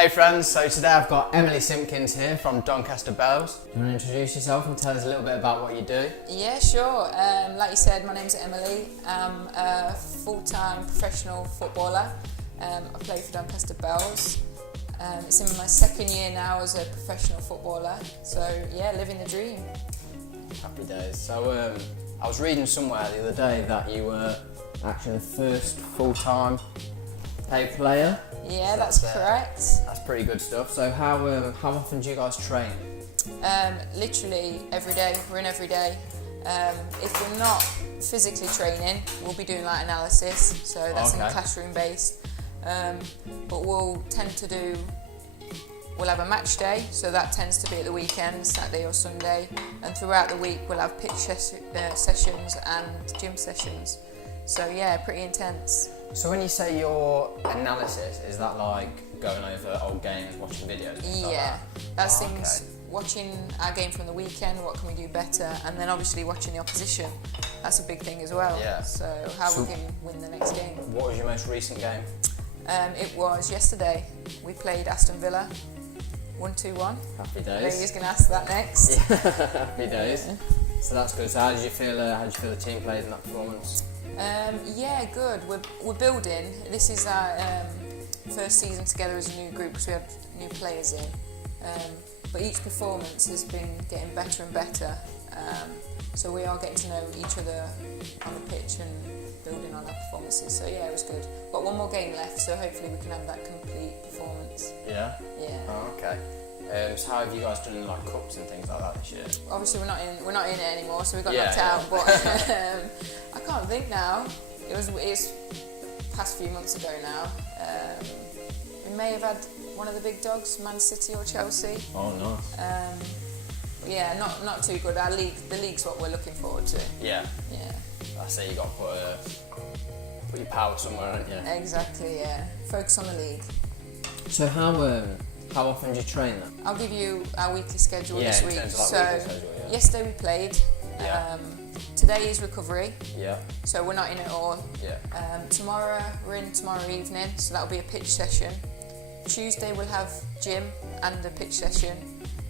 Hey friends, so today I've got Emily Simpkins here from Doncaster Bells. Do you want to introduce yourself and tell us a little bit about what you do? Yeah, sure. Like you said, my name's Emily. I'm a full-time professional footballer. I play for Doncaster Bells. It's in my second year now as a professional footballer. So yeah, living the dream. Happy days. So I was reading somewhere the other day that you were actually the first full-time paid player. Yeah, that's correct. That's pretty good stuff. So how often do you guys train? Literally every day. We're in every day. If we're not physically training, we'll be doing like analysis. So that's in classroom based. But we'll have a match day, so that tends to be at the weekend, Saturday or Sunday, and throughout the week we'll have pitch sessions and gym sessions. So yeah, pretty intense. So when you say your analysis, is that like going over old games, watching videos? Yeah, that's things, watching our game from the weekend, what can we do better, and then obviously watching the opposition. That's a big thing as well. Yeah. So how we can win the next game. What was your most recent game? It was yesterday. We played Aston Villa. 1-2-1. Happy days. I know you're going to ask that next. Happy days. Yeah. So that's good. So how did you feel the team played in that performance? Yeah, good. We're building. This is our first season together as a new group because we have new players in. But each performance has been getting better and better. So we are getting to know each other on the pitch and building on our performances. So yeah, it was good. Got one more game left, so hopefully we can have that complete performance. Yeah? Yeah. Oh, okay. So how have you guys done in like cups and things like that this year? Obviously we're not in it anymore, so we got knocked out. But I can't think now. It was past few months ago now. We may have had one of the big dogs, Man City or Chelsea. Oh, nice. Yeah, not too good. The league's what we're looking forward to. Yeah. Yeah. I say you got to put your power somewhere, haven't you? Exactly. Yeah. Focus on the league. So how often do you train then? I'll give you our weekly schedule this week. Schedule, yesterday we played. Yeah. Today is recovery. Yeah. So we're not in it all. Yeah. Tomorrow we're in tomorrow evening, so that'll be a pitch session. Tuesday we'll have gym and a pitch session.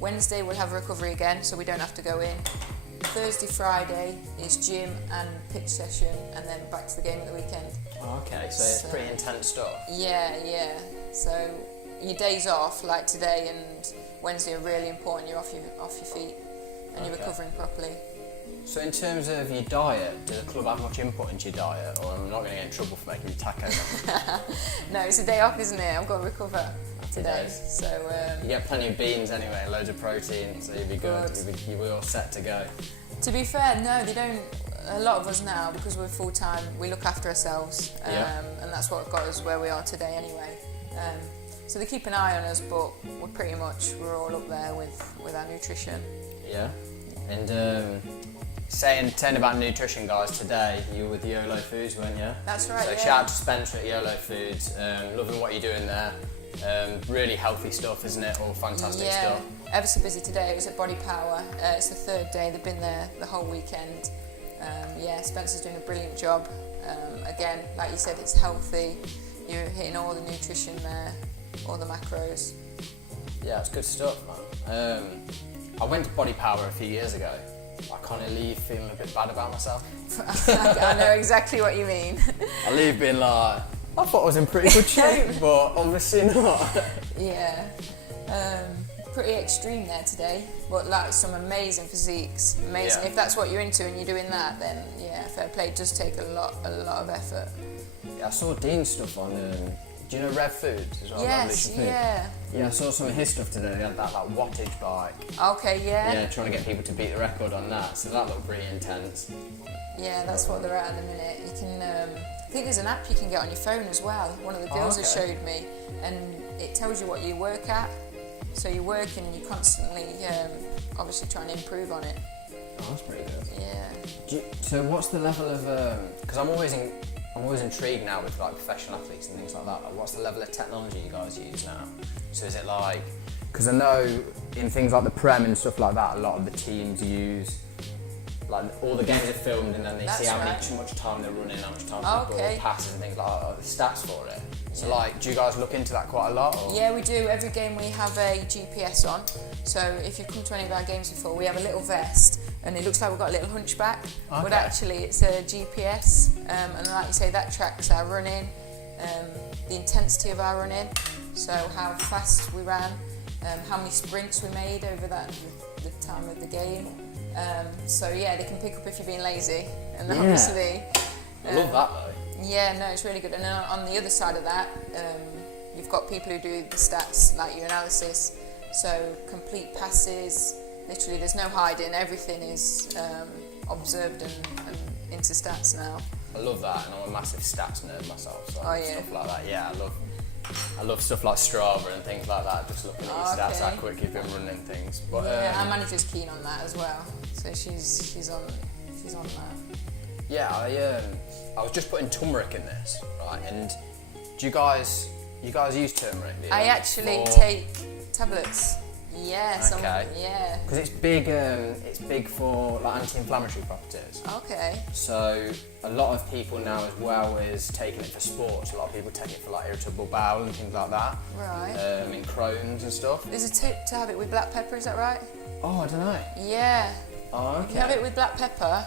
Wednesday we'll have recovery again, so we don't have to go in. Thursday, Friday is gym and pitch session, and then back to the game at the weekend. Oh, okay, so it's pretty intense stuff. Yeah. So your days off, like today and Wednesday, are really important. You're off your feet and you're recovering properly. So in terms of your diet, does the club have much input into your diet, or I'm not going to get in trouble for making you tacos? No, it's a day off, isn't it? I've got to recover today. So you get plenty of beans anyway, loads of protein, so you'll be good. You'll be all set to go. To be fair, no, they don't. A lot of us now, because we're full time, we look after ourselves, and that's what got us where we are today anyway. So they keep an eye on us, but we're all up there with our nutrition. Yeah. And saying about nutrition, guys, today you were with YOLO Foods, weren't you? That's right. So shout out to Spencer at YOLO Foods. Loving what you're doing there. Really healthy stuff, isn't it? All fantastic stuff. Yeah, ever so busy today. It was at Body Power. It's the third day. They've been there the whole weekend. Spencer's doing a brilliant job. Again, like you said, it's healthy. You're hitting all the nutrition there, all the macros. Yeah, it's good stuff, man. I went to Body Power a few years ago. I kind of leave feeling a bit bad about myself. I know exactly what you mean. I leave being like, I thought I was in pretty good shape, but obviously not. Yeah, pretty extreme there today, but like some amazing physiques. Amazing. Yeah. If that's what you're into and you're doing that, then yeah, fair play. It does take a lot of effort. Yeah, I saw Dean's stuff on. Do you know Rev Foods as well? Yes, yeah. Yeah, I saw some of his stuff today. They had that like wattage bike. Okay, yeah. Yeah, trying to get people to beat the record on that. So that looked pretty intense. Yeah, that's what they're at the minute. You can, I think there's an app you can get on your phone as well. One of the girls has showed me, and it tells you what you work at. So you're working and you're constantly, obviously trying to improve on it. Oh, that's pretty good. Yeah. So what's the level of? Because I'm always intrigued now with like professional athletes and things like that. Like, what's the level of technology you guys use now? So is it like? Because I know in things like the Prem and stuff like that, a lot of the teams use Like all the games are filmed, and then they see how That's much time they're running, how much time the Okay. ball passes, and things like that, the stats for it. So like, do you guys look into that quite a lot? Or? Yeah, we do. Every game we have a GPS on. So if you've come to any of our games before, we have a little vest, and it looks like we've got a little hunchback, but actually it's a GPS, and like you say, that tracks our running, the intensity of our running, so how fast we ran, how many sprints we made over the time of the game. So yeah, they can pick up if you're being lazy, and obviously. I love that though. Yeah, no, it's really good. And then on the other side of that, you've got people who do the stats, like your analysis. So complete passes, literally there's no hiding, everything is observed and into stats now. I love that, and I'm a massive stats nerd myself, so stuff like that. Yeah, I love stuff like Strava and things like that, just looking at your stats, how quick you've been running things. But our manager's keen on that as well, so she's on that. Yeah, I was just putting turmeric in this, right? And do you guys use turmeric? I actually take tablets. Yeah. Okay. Yeah. Because it's big for like anti-inflammatory properties. Okay. So a lot of people now, as well as taking it for sports, a lot of people take it for like irritable bowel and things like that. Right. In Crohn's and stuff. There's a tip to have it with black pepper. Is that right? Oh, I don't know. Yeah. Oh, okay. You can have it with black pepper.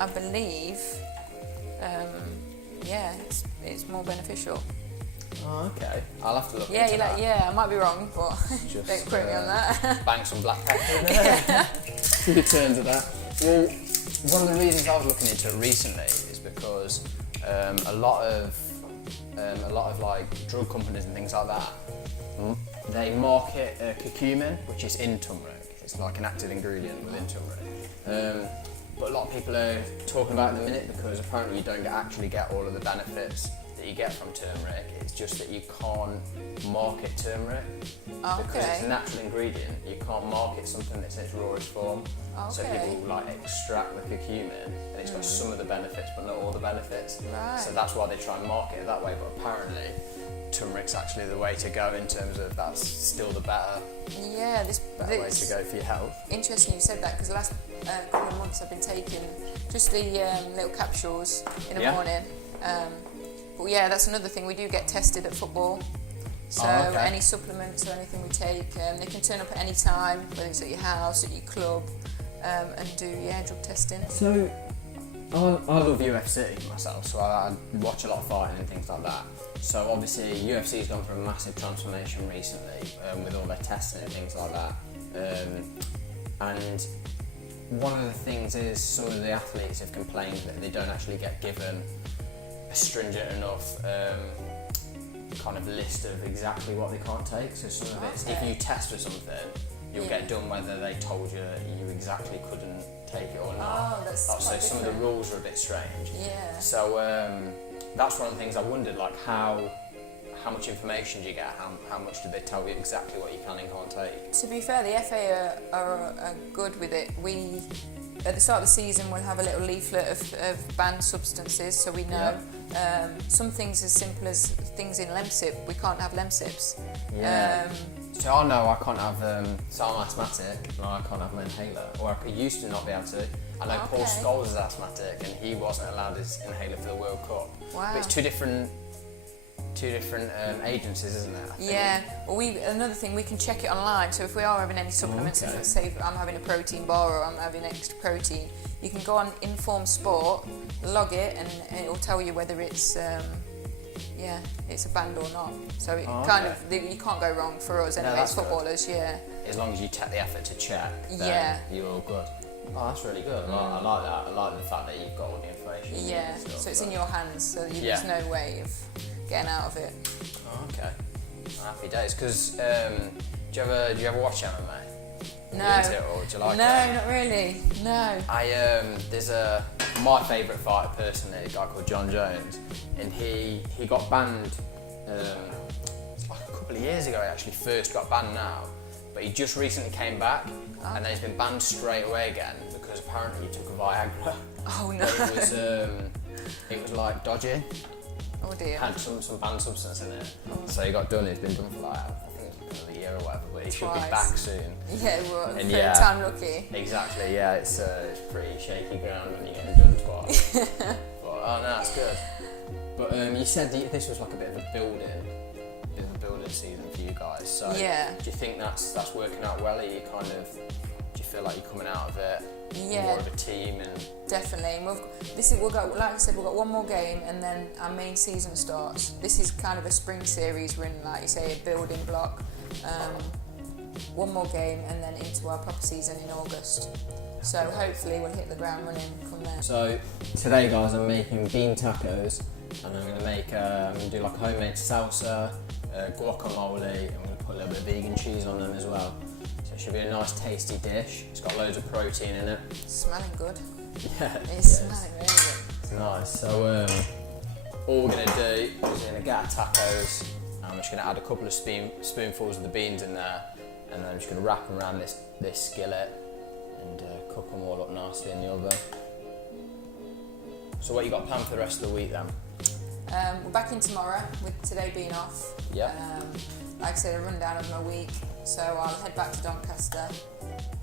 I believe, it's more beneficial. Oh, okay. I'll have to look into that. Yeah, I might be wrong, but don't quote me on that. Bang some black pepper in there. See the turns of that. Well, one of the reasons I was looking into it recently is because a lot of like drug companies and things like that, they market curcumin, which is in turmeric. It's like an active ingredient within turmeric. But a lot of people are talking about it in the minute because apparently you don't actually get all of the benefits that you get from turmeric. It's just that you can't market turmeric because it's a natural ingredient. You can't market something that's in its rawest form. So people like extract the curcumin, and it's got some of the benefits but not all the benefits. Right. So that's why they try and market it that way. But apparently turmeric's actually the way to go in terms of that's still the better way to go for your health. Interesting you said that, because the last couple of months I've been taking just the little capsules in the morning. But yeah, that's another thing, we do get tested at football. So any supplements or anything we take, they can turn up at any time, whether it's at your house, at your club, and do drug testing. So I love UFC myself, so I watch a lot of fighting and things like that. So obviously UFC's gone through a massive transformation recently with all their testing and things like that. And one of the things is some of the athletes have complained that they don't actually get given a stringent enough kind of list of exactly what they can't take. So some of it's, if you test for something, you'll get done whether they told you exactly couldn't take it or not. So some of the rules are a bit strange. Yeah. So that's one of the things I wondered, like how much information do you get? How much do they tell you exactly what you can and can't take? To be fair, the FA are good with it. We, at the start of the season, we'll have a little leaflet of banned substances, so we know. Some things as simple as things in Lemsip, we can't have Lemsips. So I know I can't have, so I'm asthmatic, and I can't have an inhaler, or I used to not be able to. I know Paul Scholes is asthmatic, and he wasn't allowed his inhaler for the World Cup. Wow. But it's two different agencies, isn't it? Yeah. Well, another thing, we can check it online. So if we are having any supplements, let's say I'm having a protein bar or I'm having extra protein, you can go on Inform Sport, log it, and it will tell you whether it's it's a band or not. So it you can't go wrong for us anyway, as footballers. Good. Yeah. As long as you take the effort to check, then you're all good. Oh, that's really good. I like that. I like the fact that you've got all the information. Yeah. So it's in your hands, so there's no way of getting out of it. Oh, okay. Happy days. Because do you ever watch MMA? No. Are you into it, or do you like it? No, not really. No. There's my favourite fighter personally, a guy called John Jones, and he got banned. It's like a couple of years ago. He actually first got banned now, but he just recently came back, and then he's been banned straight away again because apparently he took a Viagra. Oh no. It was like dodgy. Oh dear. Had some banned substance in it. So he got done. He's been done for like I think it was another year or whatever, but he should be Twice. back soon. Yeah, well, And third time lucky. Exactly, yeah, it's pretty shaky ground when you're getting done twice. But, oh no, that's good. But you said this was like a bit of a building season for you guys. So Yeah. do you think that's working out well? Are you kind of, do you feel like you're coming out of it Yeah. more of a team? And Definitely. And we've got, like I said, we've got one more game and then our main season starts. This is kind of a spring series. We're in, like you say, a building block. One more game and then into our proper season in August. So hopefully we'll hit the ground running from there. So today, guys, I'm making bean tacos, and I'm gonna do like homemade salsa, guacamole, and I'm gonna put a little bit of vegan cheese on them as well. So it should be a nice, tasty dish. It's got loads of protein in it. Smelling good. Yeah, It's smelling really good. it's nice. So all we're gonna do is we're gonna get our tacos. I'm just gonna add a couple of spoonfuls of the beans in there, and then I'm just gonna wrap them around this skillet and cook them all up nicely in the oven. So what you got planned for the rest of the week then? We're back in tomorrow with today being off. Yeah. Like I said, a rundown of my week. So I'll head back to Doncaster.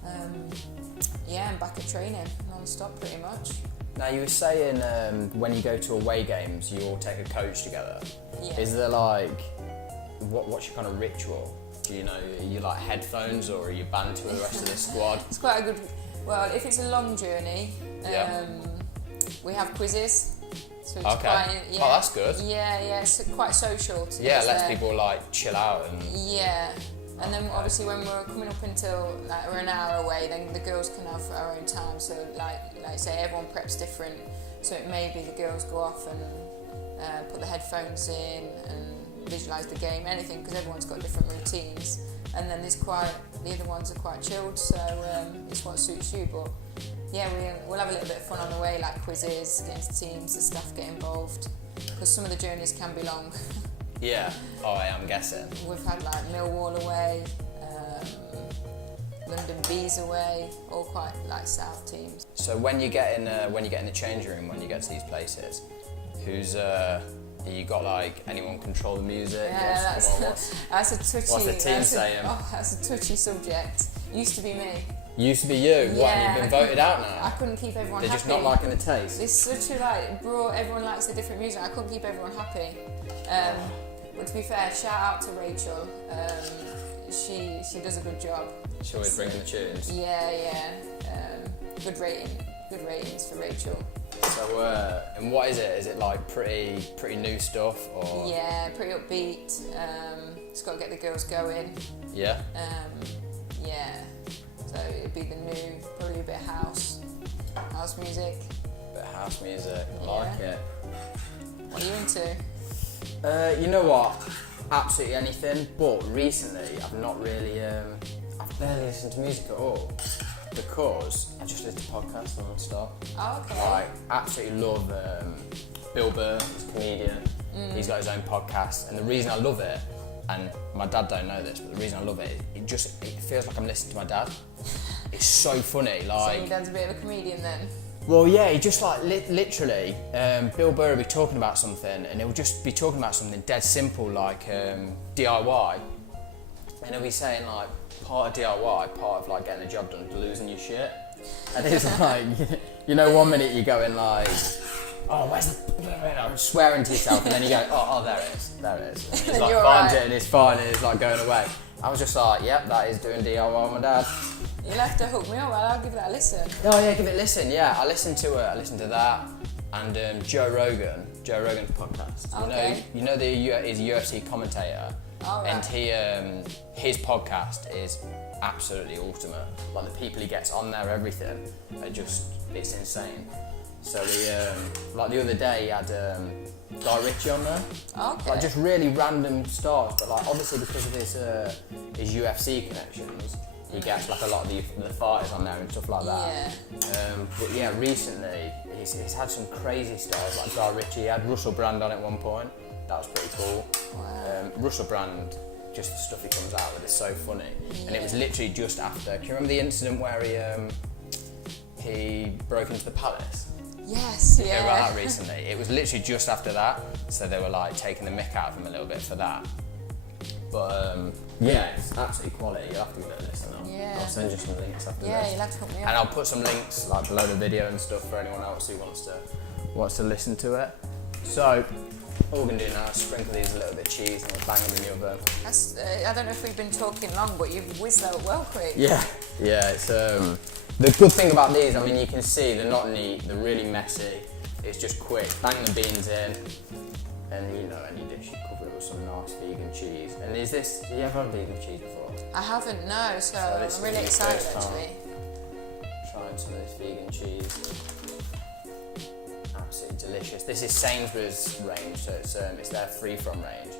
I'm back at training non-stop pretty much. Now you were saying when you go to away games, you all take a coach together. Yeah. Is there like, what's your kind of ritual? Do you know, are you like headphones or are you banned to the rest of the squad? It's quite a good. Well, if it's a long journey, Yeah. we have quizzes. So it's Okay. quite, Oh, that's good. Yeah, it's quite social. To Yeah, get lets there. people like chill out and. Yeah, and then obviously when we're coming up until like we're an hour away, then the girls can have our own time. So like say, everyone preps different. So it may be the girls go off and put the headphones in and visualise the game, anything, because everyone's got different routines. And then the other ones are quite chilled. So it's what suits you. But yeah, we'll have a little bit of fun on the way, like quizzes against teams, the staff get involved, because some of the journeys can be long. Yeah. Oh, yeah, I'm guessing. We've had like Millwall away, London Bees away, all quite like south teams. So when you get in the changing room, when you get to these places, who's you got like anyone control the music? Yeah, that's a touchy. What's the team saying? That's a touchy subject. Used to be me. Used to be you. What? Yeah, You've been voted out I now. couldn't keep everyone They're happy. just not liking the taste. It's such a broad. Everyone likes the different music. I couldn't keep everyone happy. But to be fair, shout out to Rachel. She does a good job. She always bringing the tunes. Yeah. Good ratings for Rachel. So, and what is it? Is it like pretty new stuff or? Yeah, pretty upbeat. It's got to get the girls going. Yeah. Yeah. So it'd be the new, probably a bit of house music. Bit of house music. I like it. What are you into? You know what? Absolutely anything. But recently, I've not really. I've barely listened to music at all because I just listen to podcasts non-stop. Oh, okay. I absolutely love Bill Burr, he's a comedian. He's got his own podcast, and the reason I love it, and my dad don't know this, but the reason I love it, it feels like I'm listening to my dad. It's so funny, like. So your dad's a bit of a comedian then? Well, yeah, he just like literally, Bill Burr will be talking about something, and he'll just be talking about something dead simple like DIY, and he'll be saying like part of DIY, part of like getting a job done, is losing your shit, and it's like, you know, 1 minute you're going like, oh, where's the, swearing to yourself, and then you go, oh, there it is, and he's like finds it and it's fine, and it's like going away. I was just like, yep, that is doing DIY with my dad. You'll have to hook me up, I'll give that a listen. Oh yeah, give it a listen. Yeah, I listened to that, and Joe Rogan's podcast. Okay. You know he's a UFC commentator, All right. and his podcast is absolutely ultimate. Like the people he gets on there, everything, it's insane. So like the other day he had Guy Ritchie on there. Okay. Like just really random stars, but like obviously because of his UFC connections, he gets like a lot of the fighters on there and stuff like that. Yeah. But yeah, recently he's had some crazy stars like Guy Ritchie. He had Russell Brand on at one point. That was pretty cool. Wow. Russell Brand, just the stuff he comes out with is so funny. Yeah. And it was literally just after. Can you remember the incident where he broke into the palace? Yes, Did you hear about yeah. that recently? It was literally just after that, so they were like taking the mick out of him a little bit for that. But yeah, it's absolutely quality. You'll have to give it a listen. I'll send you some links after this. Yeah, you'll have to put me on. And I'll put some links like below the video and stuff for anyone else who wants to listen to it. So all we're gonna do now is sprinkle these a little bit of cheese and we'll bang them in the oven. That's, I don't know if we've been talking long, but you've whizzed that well quick. Yeah. It's the good thing about these. I mean, you can see they're not neat. They're really messy. It's just quick. Bang the beans in, and you know, any dish you cover it with some nice vegan cheese. And is this? Have you ever had vegan cheese before? I haven't, no. So I'm really excited actually. Trying some of this vegan cheese. Absolutely delicious. This is Sainsbury's range, so it's their free from range,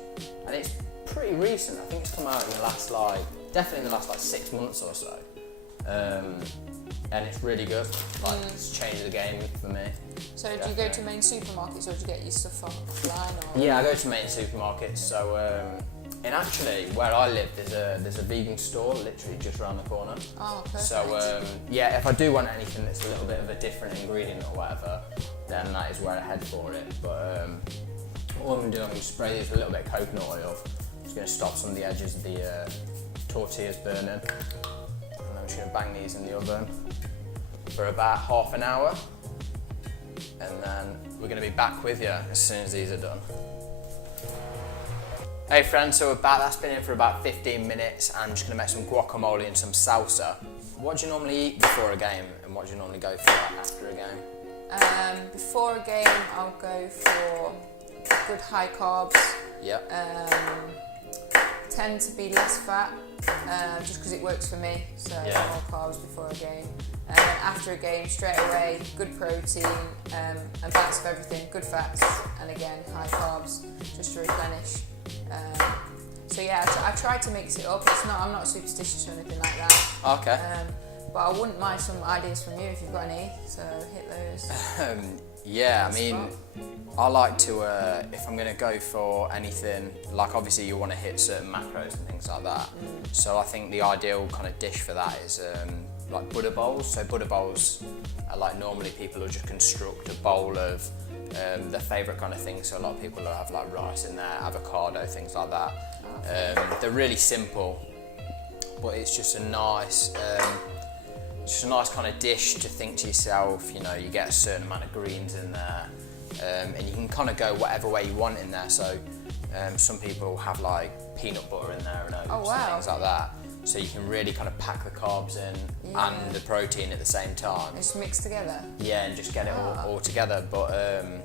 and it's pretty recent. I think it's come out in the last definitely in the last 6 months or so, and it's really good. It's changed the game for me. So definitely. Do you go to main supermarkets or do you get your stuff offline? Or? Yeah, I go to main supermarkets. So and actually where I live there's a vegan store literally just around the corner. Oh, perfect. So yeah, if I do want anything that's a little bit of a different ingredient or whatever, then that is where I head for it. But all I'm doing is spray these with a little bit of coconut oil. Just going to stop some of the edges of the tortillas burning. And I'm just going to bang these in the oven for about half an hour. And then we're going to be back with you as soon as these are done. Hey friends, so we're back. That's been in for about 15 minutes. I'm just going to make some guacamole and some salsa. What do you normally eat before a game, and what do you normally go for after a game? Before a game, I'll go for good high carbs. Yep. Tend to be less fat, just because it works for me. So more carbs before a game. And then after a game, straight away, good protein, a balance of everything, good fats, and again, high carbs, just to replenish. So yeah, I try to mix it up. I'm not superstitious or anything like that. Okay. But I wouldn't mind some ideas from you if you've got any, so hit those. Yeah, I mean, I like to, if I'm going to go for anything, like obviously you want to hit certain macros and things like that. So I think the ideal kind of dish for that is like Buddha bowls. So Buddha bowls are like normally people will just construct a bowl of their favourite kind of things. So a lot of people will have like rice in there, avocado, things like that. They're really simple, but it's just a nice kind of dish to think to yourself, you know, you get a certain amount of greens in there, and you can kind of go whatever way you want in there. So some people have like peanut butter in there and oats and things like that. So you can really kind of pack the carbs in and the protein at the same time. Just mix together? Yeah, and just get it all together. But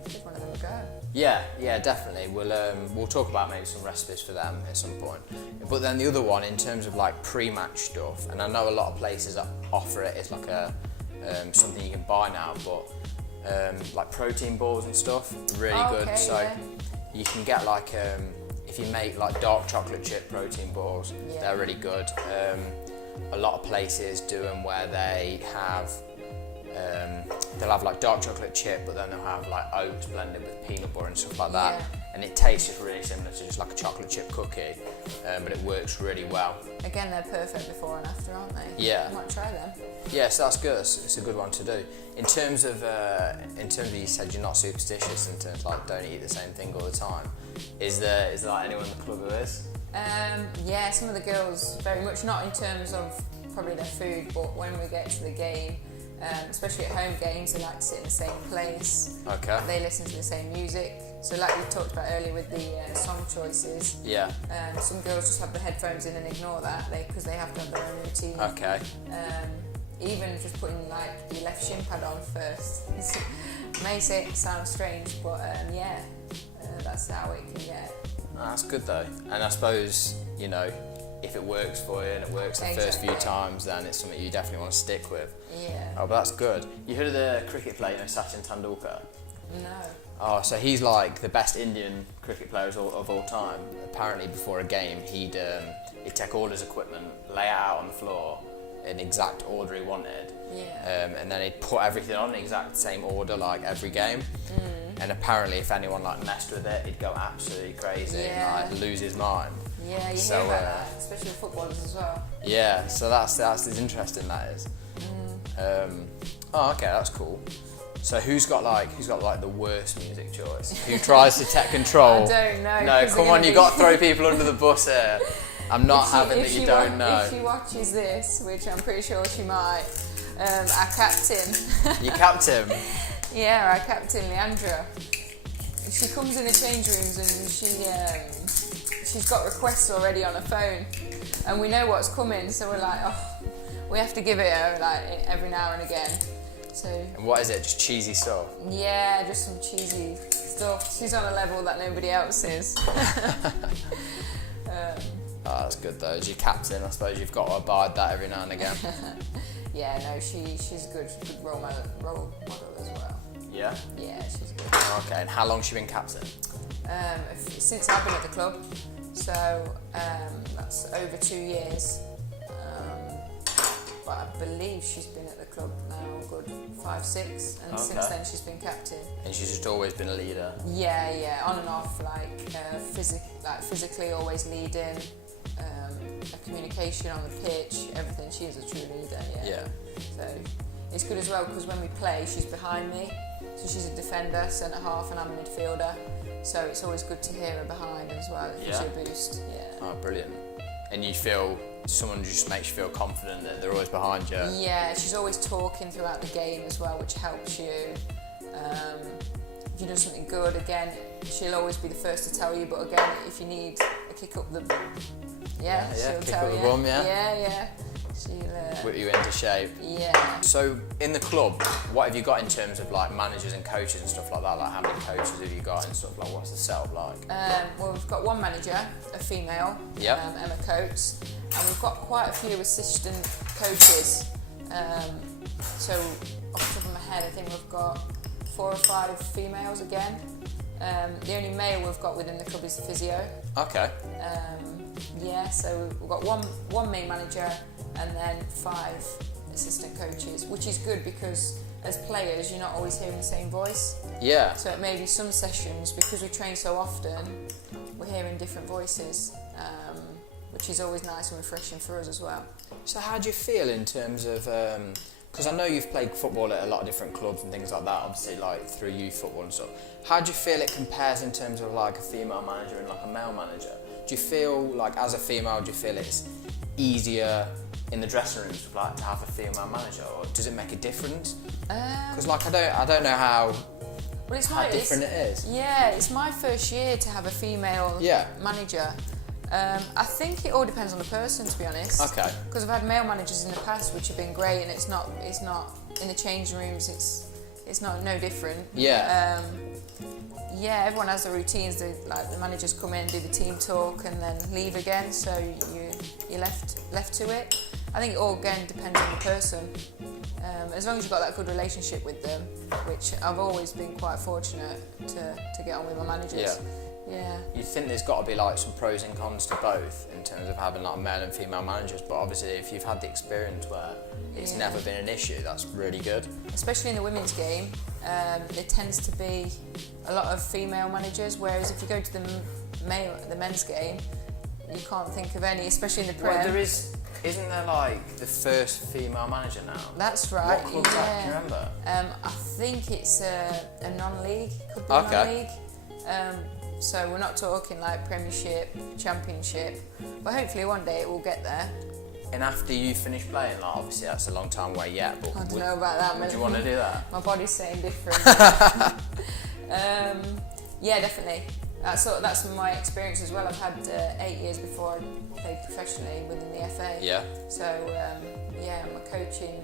give one of them a go. Yeah, definitely. We'll talk about maybe some recipes for them at some point. But then the other one, in terms of like pre-match stuff, and I know a lot of places that offer it as like a something you can buy now, but like protein balls and stuff, really good. Okay, so you can get like if you make like dark chocolate chip protein balls, they're really good. A lot of places do them where they have they'll have like dark chocolate chip, but then they'll have like oats blended with peanut butter and stuff like that, and it tastes just really similar to just like a chocolate chip cookie, but it works really well. Again, they're perfect before and after, aren't they? Yeah. I might try them. Yeah, so that's good. It's a good one to do. In terms of you said you're not superstitious in terms of like don't eat the same thing all the time. Is there like anyone in the club who is? Yeah, some of the girls very much, not in terms of probably their food, but when we get to the game, especially at home games, they like to sit in the same place. Okay. They listen to the same music. So like we talked about earlier with the song choices. Yeah. Some girls just have the headphones in and ignore that because they have to have their own routine. Okay. Even just putting like your left shin pad on first. May sound strange, but that's how it can get. That's good though. And I suppose, you know, if it works for you and it works the first few times, then it's something you definitely want to stick with. Yeah. Oh, but that's good. You heard of the cricket player, Sachin Tendulkar? No. Oh, so he's like the best Indian cricket player of all time. Apparently before a game, he'd take all his equipment, lay it out on the floor in exact order he wanted. Yeah. And then he'd put everything on in the exact same order like every game. And apparently if anyone like messed with it, he'd go absolutely crazy and like lose his mind. Yeah, you hear about that, especially with footballers as well. Yeah, so that's interesting, that is. Oh, okay, that's cool. So who's got the worst music choice? Who tries to take control? I don't know. No, come on, you got to throw people under the bus here. I'm not having that you don't know. If she watches this, which I'm pretty sure she might, our captain. You captain? Yeah, our captain, Leandra. She comes in the change rooms and she's got requests already on her phone, and we know what's coming, so we're like, oh, we have to give it her like every now and again. So. And what is it? Just cheesy stuff? Yeah, just some cheesy stuff. She's on a level that nobody else is. Oh, that's good though. As your captain, I suppose you've got to abide that every now and again. Yeah, no, she's a good role model as well. Yeah? Yeah, she's good. Okay, and how long has she been captain? Since I've been at the club, so that's over 2 years. But I believe she's been at the club now a good 5, 6, and since then she's been captain. And she's just always been a leader? Yeah, on and off, physically always leading, her communication on the pitch, everything. She is a true leader, yeah. So it's good as well because when we play, she's behind me. So she's a defender, centre half, and I'm a midfielder. So it's always good to hear her behind as well. It gives you a boost, yeah. Oh, brilliant. And you feel someone just makes you feel confident that they're always behind you? Yeah, she's always talking throughout the game as well, which helps you. If you do something good, again, she'll always be the first to tell you, but again, if you need a kick up the... she'll kick tell up you. The bum, Yeah. She'll... Whip you into shape. Yeah. So, in the club, what have you got in terms of like managers and coaches and stuff like that? Like, how many coaches have you got and stuff like? What's the setup like? Well, we've got one manager, a female, Emma Coates, and we've got quite a few assistant coaches. So, off the top of my head, I think we've got 4 or 5 females again. The only male we've got within the club is the physio. Okay. So we've got one main manager and then 5 assistant coaches, which is good because as players you're not always hearing the same voice. Yeah. So it may be some sessions, because we train so often, we're hearing different voices, which is always nice and refreshing for us as well. So how do you feel in terms of, because I know you've played football at a lot of different clubs and things like that, obviously like through youth football and stuff. How do you feel it compares in terms of like a female manager and like a male manager? Do you feel like as a female, do you feel it's easier in the dressing rooms like to have a female manager, or does it make a difference? Because like I don't know how different it is. Yeah, it's my first year to have a female manager. I think it all depends on the person, to be honest. Okay. Because I've had male managers in the past which have been great, and it's not in the changing rooms. It's no different. Yeah. Everyone has their routines. Like the managers come in, do the team talk, and then leave again. So you're left to it. I think it all again depends on the person. As long as you've got that good relationship with them, which I've always been quite fortunate to get on with my managers. Yeah. You think there's got to be like some pros and cons to both in terms of having like male and female managers, but obviously if you've had the experience where it's never been an issue, that's really good. Especially in the women's game, there tends to be a lot of female managers, whereas if you go to the men's game, you can't think of any, especially in the Prem. Well, isn't there like the first female manager now? That's right. What club's that? Do you remember? I think it's a non-league. Could be a non-league. So we're not talking like Premiership, Championship, but hopefully one day it will get there. And after you finish playing, like obviously that's a long time away yet, but I don't know about that. Would you want to do that? My body's saying different. Yeah, definitely. That's my experience as well. I've had 8 years before I played professionally within the FA. Yeah. So I'm coaching,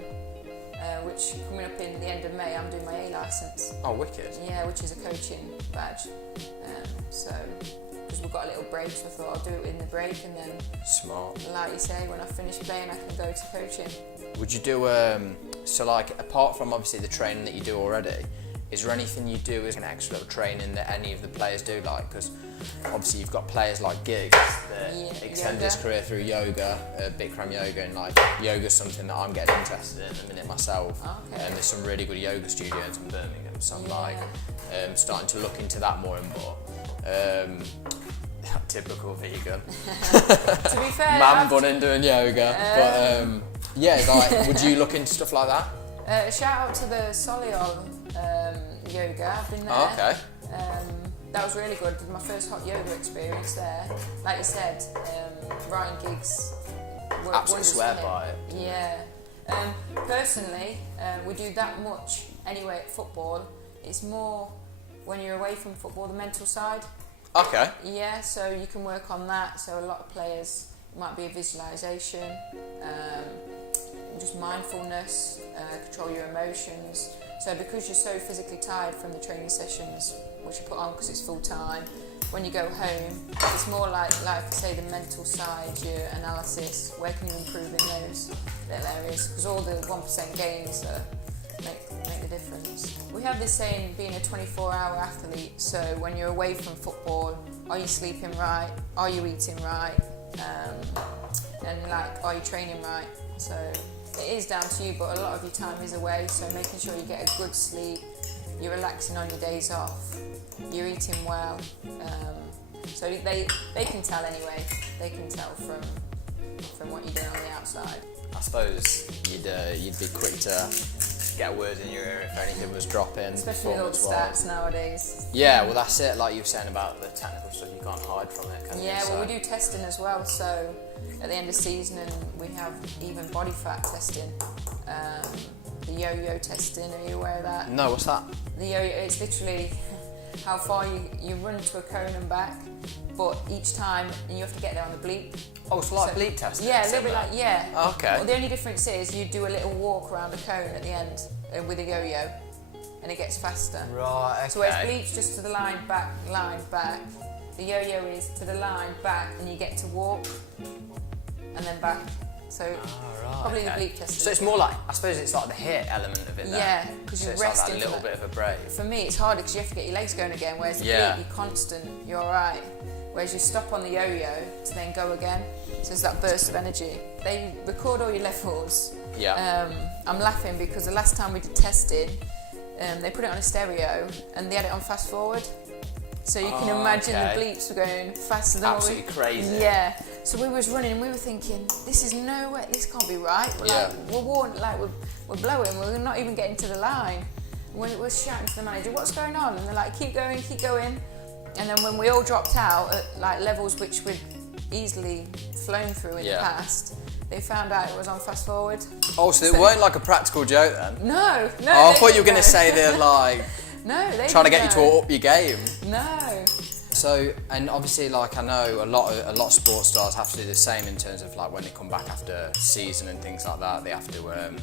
which coming up in the end of May, I'm doing my A licence. Oh, wicked. Yeah, which is a coaching badge. Because we've got a little break, so I thought I'll do it in the break, and then smart. Like you say, when I finish playing, I can go to coaching. Would you do so like apart from obviously the training that you do already, is there anything you do as an extra little training that any of the players do? Like, because obviously you've got players like Giggs that extend his career through yoga, Bikram yoga, and like yoga's something that I'm getting interested in at the minute myself. Okay. And there's some really good yoga studios in Birmingham, so I'm like starting to look into that more and more. Typical vegan. To be fair, man bunning doing yoga, but like, would you look into stuff like that? Shout out to the Soliol yoga. I've been there. Oh, okay. That was really good. It was my first hot yoga experience there. Like you said, Ryan Giggs worked Absolutely wonders swear for him. by it. Yeah. Personally, we do that much anyway at football. It's more when you're away from football, the mental side. Okay. Yeah, so you can work on that. So a lot of players, it might be a visualisation, just mindfulness, control your emotions. So because you're so physically tired from the training sessions, which you put on because it's full time, when you go home, it's more like say the mental side, your analysis, where can you improve in those little areas? Because all the 1% gains make the difference. We have this saying, being a 24-hour athlete, so when you're away from football, are you sleeping right? Are you eating right? And like, are you training right? So it is down to you, but a lot of your time is away, so making sure you get a good sleep, you're relaxing on your days off, you're eating well. So they can tell anyway. They can tell from what you're doing on the outside. I suppose you'd be quick to get a word in your ear if anything was dropping. Especially with all the stats nowadays. Yeah, well that's it. Like you were saying about the technical stuff, you can't hide from it, can you? Yeah, well we do testing as well. So at the end of season, and we have even body fat testing, the yo-yo testing. Are you aware of that? No, what's that? The yo-yo, it's literally how far you run to a cone and back, but each time and you have to get there on the bleep. Oh, it's like bleep testing? Yeah, a little bit like, yeah. Oh, okay. Well, the only difference is you do a little walk around the cone at the end with a yo-yo, and it gets faster. Right, okay. So whereas bleep's just to the line back, the yo-yo is to the line back, and you get to walk, and then back. So probably the bleep test. So it's more like, I suppose it's like the hit element of it then. Yeah, because you're resting. It's like that little bit of a break. For me, it's harder because you have to get your legs going again, whereas the bleep, you're constant, you're alright. Whereas you stop on the yo-yo to then go again. So there's that burst of energy. They record all your levels. Yeah. I'm laughing because the last time we did testing, they put it on a stereo and they had it on fast forward. So you can imagine the bleeps were going faster than absolutely crazy. Yeah. So we was running and we were thinking, this is no way, this can't be right. We're blowing, we're not even getting to the line. We're shouting to the manager, what's going on? And they're like, keep going, keep going. And then when we all dropped out at like levels which we'd easily flown through in the past, they found out it was on fast forward. Oh, so it weren't like a practical joke then? No. Oh, I thought you were going to say they're like trying to get you to up your game. No. So, and obviously, like I know a lot of sports stars have to do the same in terms of like when they come back after season and things like that. They have to,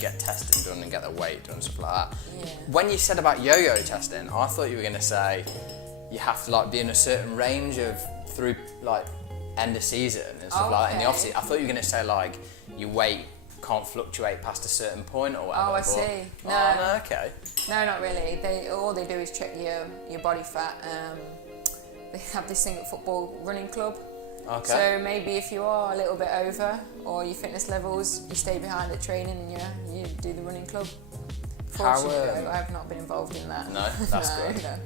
get testing done and get their weight done, stuff like that. Yeah. When you said about yo-yo testing, I thought you were going to say you have to like be in a certain range of through like end of season and stuff like that. In the off season, I thought you were going to say like your weight can't fluctuate past a certain point or whatever. Oh, I see. No, okay. No, not really. All they do is check your body fat. They have this thing at football running club. Okay. So maybe if you are a little bit over or your fitness levels, you stay behind at training and you do the running club. Fortunately, I have not been involved in that. No, that's good. No.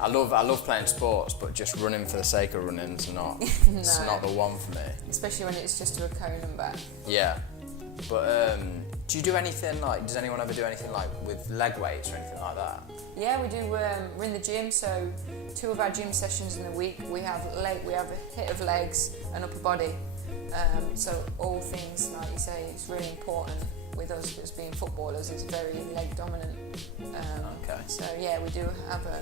I love playing sports, but just running for the sake of running is not it's not the one for me. Especially when it's just to a cone and back. Yeah, but do you do anything like? Does anyone ever do anything like with leg weights or anything like that? Yeah, we do. We're in the gym, so 2 of our gym sessions in the week we have a hit of legs and upper body. So all things like you say, it's really important with us as being footballers. It's very leg dominant. Okay. So yeah, we do have a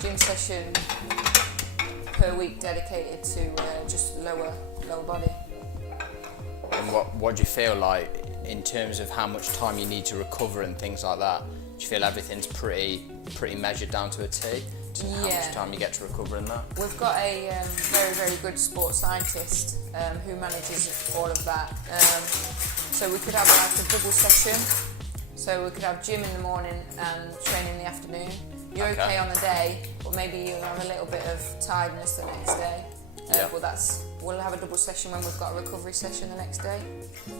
gym session per week dedicated to just lower body. And what do you feel like in terms of how much time you need to recover and things like that? Do you feel everything's pretty measured down to a T? How much time you get to recover in that? We've got a very, very good sports scientist who manages all of that. So we could have like a double session. So we could have gym in the morning and training in the afternoon. You're okay on the day, but maybe you'll have a little bit of tiredness the next day. But we'll have a double session when we've got a recovery session the next day.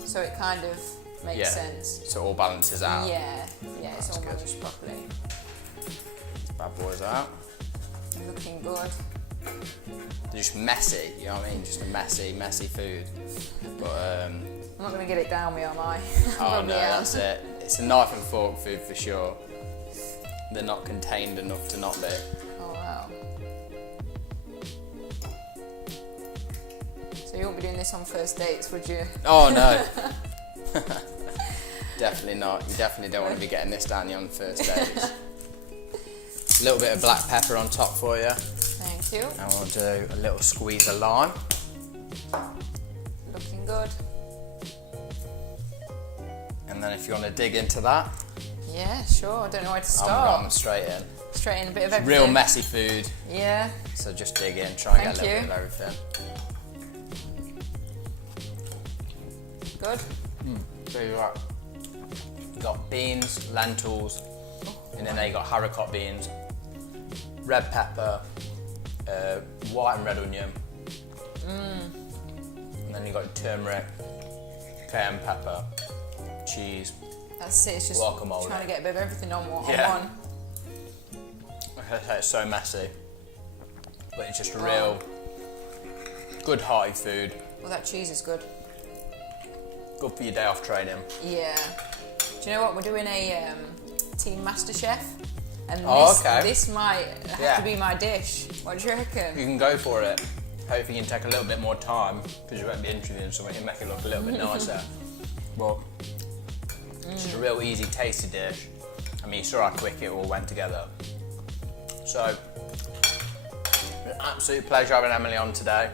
So it kind of makes sense. So it all balances out. Yeah, it's all managed properly. Bad boys out. Looking good. They're just messy, you know what I mean? Just a messy food. But I'm not going to get it down me, am I? oh no, that's it. It's a knife and fork food for sure. they're not contained enough to not be. Oh wow. So you won't be doing this on first dates, would you? Oh no. Definitely not. You definitely don't want to be getting this down you on the first dates. A little bit of black pepper on top for you. Thank you. And we'll do a little squeeze of lime. Looking good. And then if you want to dig into that, Yeah, sure. I don't know where to I'm start. going straight in. Straight in a bit of It's everything. real messy food, Yeah. so just dig in, try and get a Thank little you. bit of everything. Good. So you got beans, lentils, and then there you got haricot beans, red pepper, white and red onion, and then you got turmeric, cayenne pepper, cheese. That's it. It's just Guacamole. trying to get a bit of everything on one. Yeah. On one. Like I say, it's so messy, but it's just a real good hearty food. Well, that cheese is good. Good for your day off training. Yeah. Do you know what? We're doing a Team Master Chef, and this might have to be my dish. What do you reckon? You can go for it. Hopefully you can take a little bit more time because you won't be interviewing someone who make it look a little bit nicer. But it's just a real easy, tasty dish. I mean, you saw how quick it all went together. So, an absolute pleasure having Emily on today.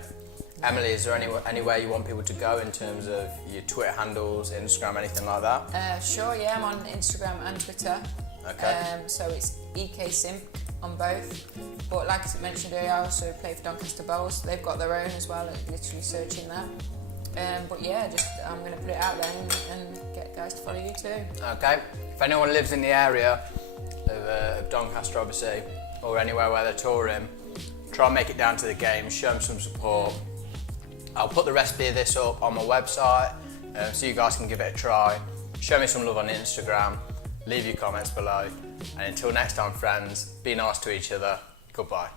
Emily, is there anywhere you want people to go in terms of your Twitter handles, Instagram, anything like that? Sure, yeah, I'm on Instagram and Twitter. Okay. So it's EKSimp on both. But like I mentioned earlier, I also play for Doncaster Bowls. They've got their own as well, literally searching that. But yeah, I'm going to put it out there and get guys to follow you too. Okay. If anyone lives in the area of Doncaster, obviously, or anywhere where they're touring, try and make it down to the game, show them some support. I'll put the recipe of this up on my website so you guys can give it a try. Show me some love on Instagram, leave your comments below, and until next time friends, be nice to each other, goodbye.